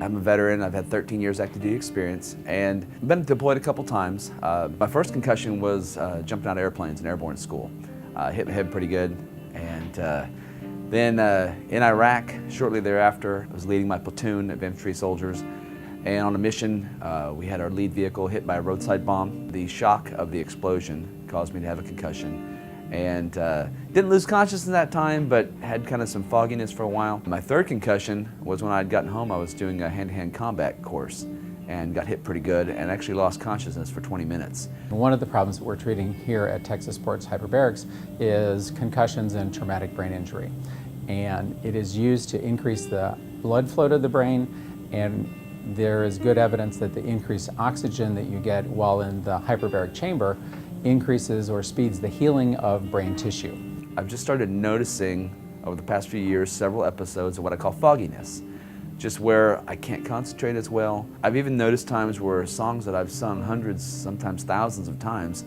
I'm a veteran. I've had 13 years active duty experience and been deployed a couple times. My first concussion was jumping out of airplanes in airborne school. Hit my head pretty good, and then in Iraq, shortly thereafter, I was leading my platoon of infantry soldiers, and on a mission, we had our lead vehicle hit by a roadside bomb. The shock of the explosion caused me to have a concussion, and didn't lose consciousness in that time, but had kind of some fogginess for a while. My third concussion was when I had gotten home. I was doing a hand-to-hand combat course and got hit pretty good and actually lost consciousness for 20 minutes. One of the problems that we're treating here at Texas Sports Hyperbarics is concussions and traumatic brain injury. And it is used to increase the blood flow to the brain, and there is good evidence that the increased oxygen that you get while in the hyperbaric chamber increases or speeds the healing of brain tissue. I've just started noticing over the past few years several episodes of what I call fogginess, just where I can't concentrate as well. I've even noticed times where songs that I've sung hundreds, sometimes thousands of times,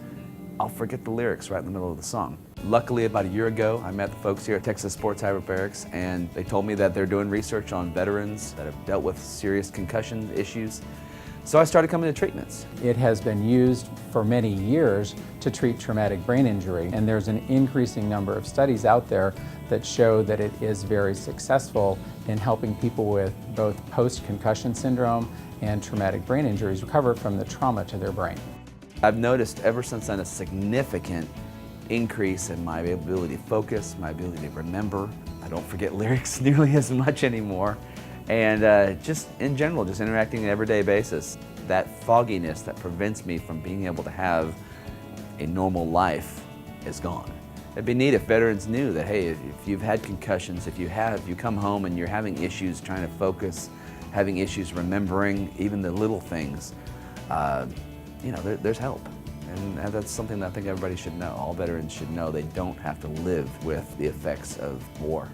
I'll forget the lyrics right in the middle of the song. Luckily, about a year ago, I met the folks here at Texas Sports Hyperbarics, and they told me that they're doing research on veterans that have dealt with serious concussion issues. So I started coming to treatments. It has been used for many years to treat traumatic brain injury, and there's an increasing number of studies out there that show that it is very successful in helping people with both post-concussion syndrome and traumatic brain injuries recover from the trauma to their brain. I've noticed ever since then a significant increase in my ability to focus, my ability to remember. I don't forget lyrics nearly as much anymore. And just in general, just interacting on an everyday basis. That fogginess that prevents me from being able to have a normal life is gone. It'd be neat if veterans knew that, hey, if you've had concussions, if you come home and you're having issues trying to focus, having issues remembering even the little things, there's help. And that's something that I think everybody should know. All veterans should know they don't have to live with the effects of war.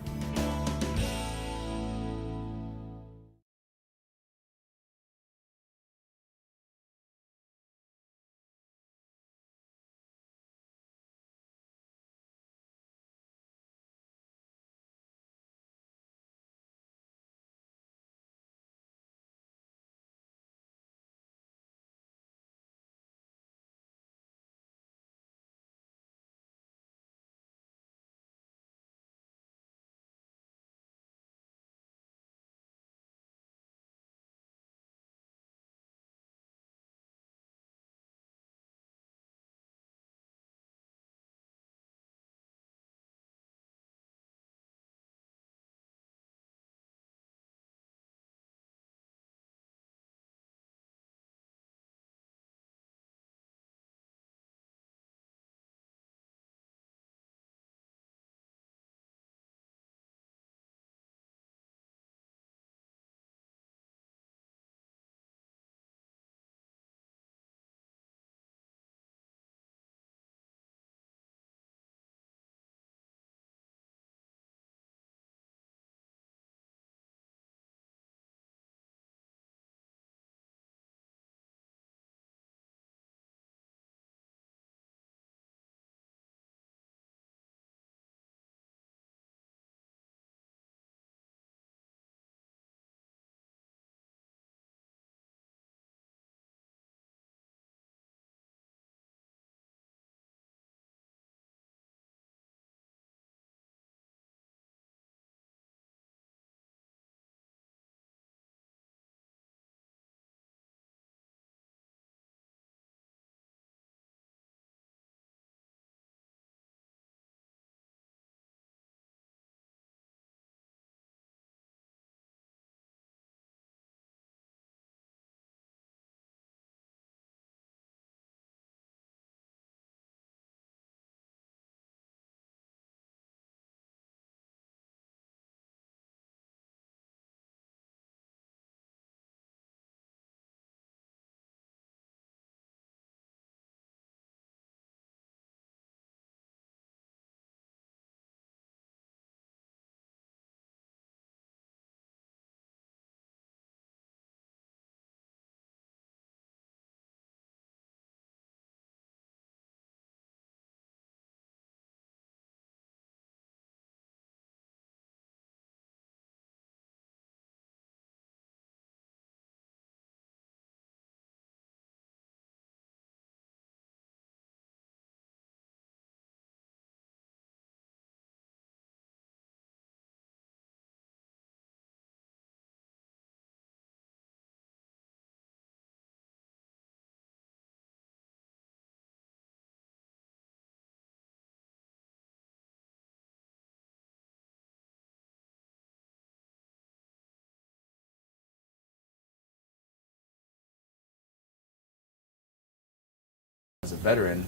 As a veteran,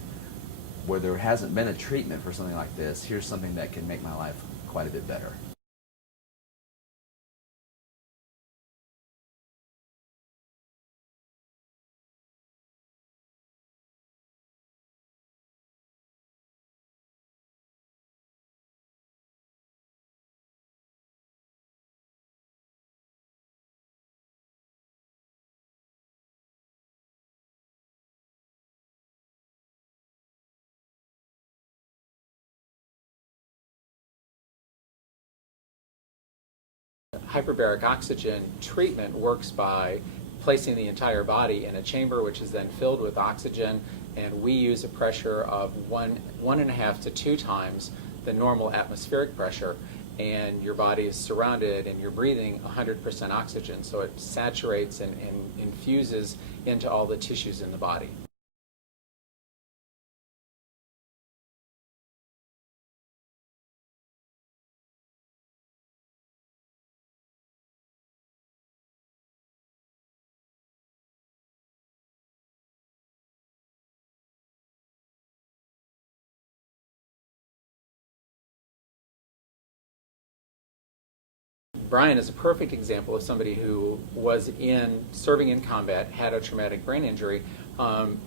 where there hasn't been a treatment for something like this, here's something that can make my life quite a bit better. Hyperbaric oxygen treatment works by placing the entire body in a chamber which is then filled with oxygen, and we use a pressure of 1.5 to 2 times the normal atmospheric pressure, and your body is surrounded and you're breathing 100% oxygen, so it saturates and infuses into all the tissues in the body. Brian is a perfect example of somebody who was serving in combat, had a traumatic brain injury,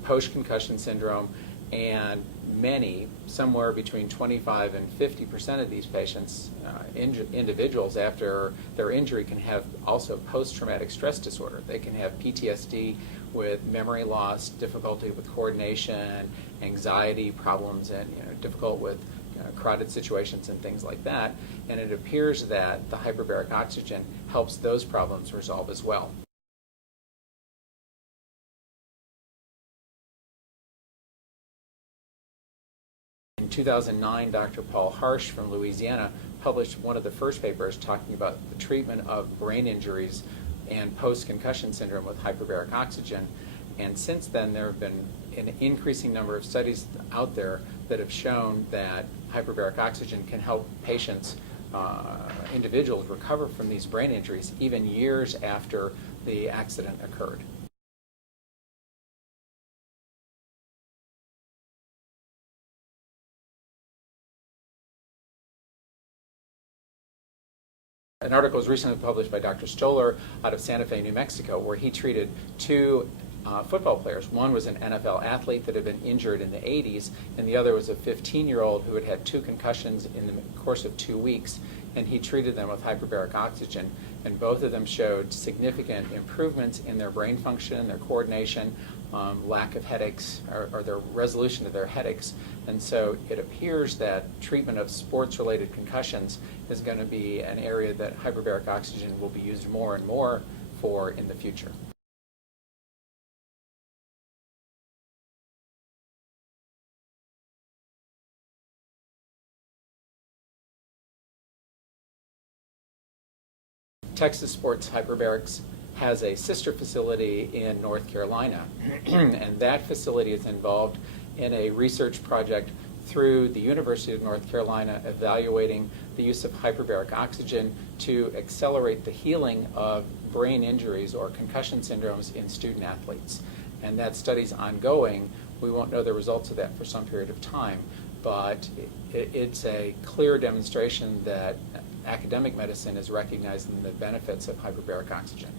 post-concussion syndrome, and many, somewhere between 25 and 50% of these patients, individuals after their injury, can have also post-traumatic stress disorder. They can have PTSD with memory loss, difficulty with coordination, anxiety problems, and difficult with crowded situations and things like that, and it appears that the hyperbaric oxygen helps those problems resolve as well. In 2009, Dr. Paul Harsh from Louisiana published one of the first papers talking about the treatment of brain injuries and post-concussion syndrome with hyperbaric oxygen, and since then there have been an increasing number of studies out there that have shown that hyperbaric oxygen can help patients, individuals, recover from these brain injuries even years after the accident occurred. An article was recently published by Dr. Stoller out of Santa Fe, New Mexico, where he treated 2 football players. One was an NFL athlete that had been injured in the 80s, and the other was a 15-year-old who had had 2 concussions in the course of 2 weeks, and he treated them with hyperbaric oxygen, and both of them showed significant improvements in their brain function, their coordination, lack of headaches, or their resolution of their headaches. And so it appears that treatment of sports-related concussions is going to be an area that hyperbaric oxygen will be used more and more for in the future. Texas Sports Hyperbarics has a sister facility in North Carolina, and that facility is involved in a research project through the University of North Carolina evaluating the use of hyperbaric oxygen to accelerate the healing of brain injuries or concussion syndromes in student athletes. And that study's ongoing. We won't know the results of that for some period of time, but it's a clear demonstration that academic medicine is recognizing the benefits of hyperbaric oxygen.